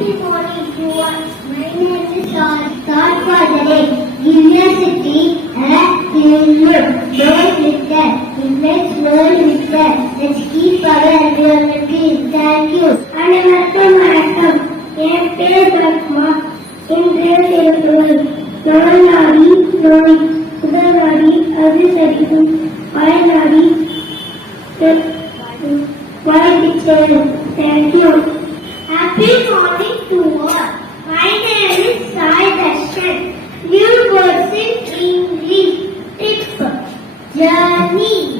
Happy morning to all. My name is Thought for the day. Curiosity and cleanliness. Don't litter. Invest world litter. Let's keep our environment clean. Thank you. அனைவருக்கும் வணக்கம். என் பேர் பத்மா. இன்றைய செய்திகள் நோயாளி நோய் உடல்வாடி அது சரிக்கும் வாய்நாடி வாய்ப்பிச்சல். Thank you. Happy morning to all. My name is Sai Darshan. New words in English. Tip. Journey.